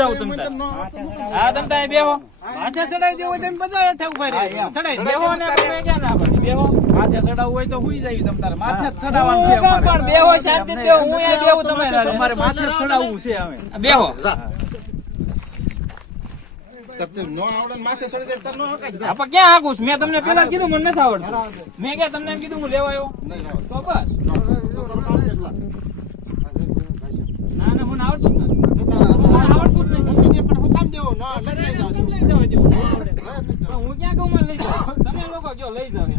જાવ તમે હા તમે ત્યાં બેહો માથે ચડાવી દેવું હોય તમે બધા હેઠે ઉભા રહી ચડાવી બેહો ને તમે ક્યાં ના પાડી બેહો માથે ચડાવવું હોય તો હુઈ જાય તમે તારે માથે જ ચડાવવાનું છે પણ બેહો શાંતિ દેવો હું અહીંયા બેહું તમારે માથે ચડાવવું છે હવે બેહો ક્યાં આગું મેં તમને પેલા કીધું મને નથી આવડતું મેં ક્યાં તમને એમ કીધું હું લેવા આવ્યો તો બસ ના ના મને આવડતું જ નથી આવડતું જ નથી હું ક્યાં કહું મને લઈ જાવ તમે લોકો કયો લઈ જાવ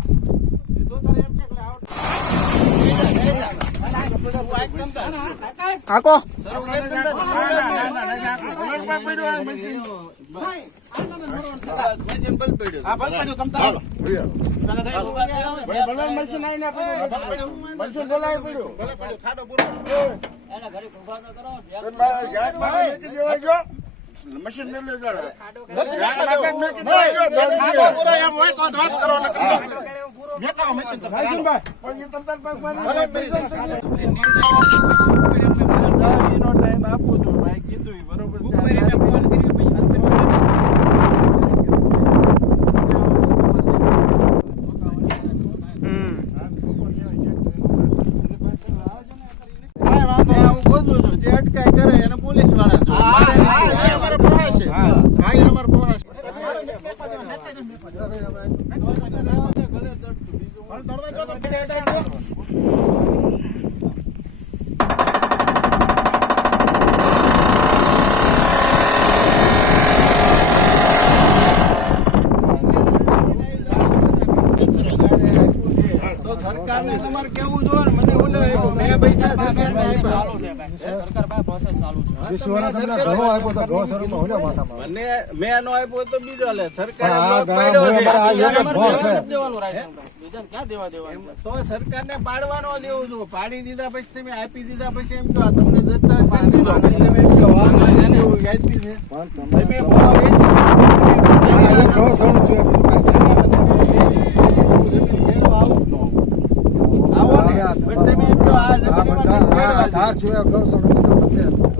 કાકો મશીન મેં લે ટાઈમ આપો છો ભાઈ કીધું બરોબર અટકાય કરે એને પોલીસ સરકારને તમારે કેવું જોઈએ ને મને ઓલો મેં પૈસા ચાલુ છે સરકાર પાસે પ્રોસેસ ચાલુ છે મને મેં નો આપ્યો તો બીજો લે સરકારે તો સરકારને પાડવાનો દેવું છું પાડી દીધા પછી તમે આપી દીધા પછી એમ કહો તમને દત્તા કરી દીધો પછી તમે એમ કહો વાંધો છે ને એવું વ્યાજબી છે તમે ધાર સિવાય